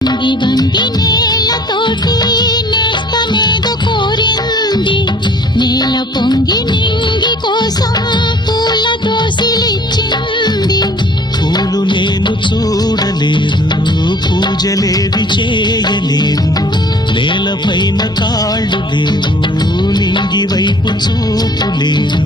వంగి వంగి నేలతోటి నేస్తమేదో కోరింది, నేల పొంగి నింగి కోసం పూల దోసిలిచ్చింది. పూలు నేను చూడలేదు, పూజలేవి చేయలేదు, నేలపైన కాళ్ళు లేవు, నింగి వైపు చూపు లేదు.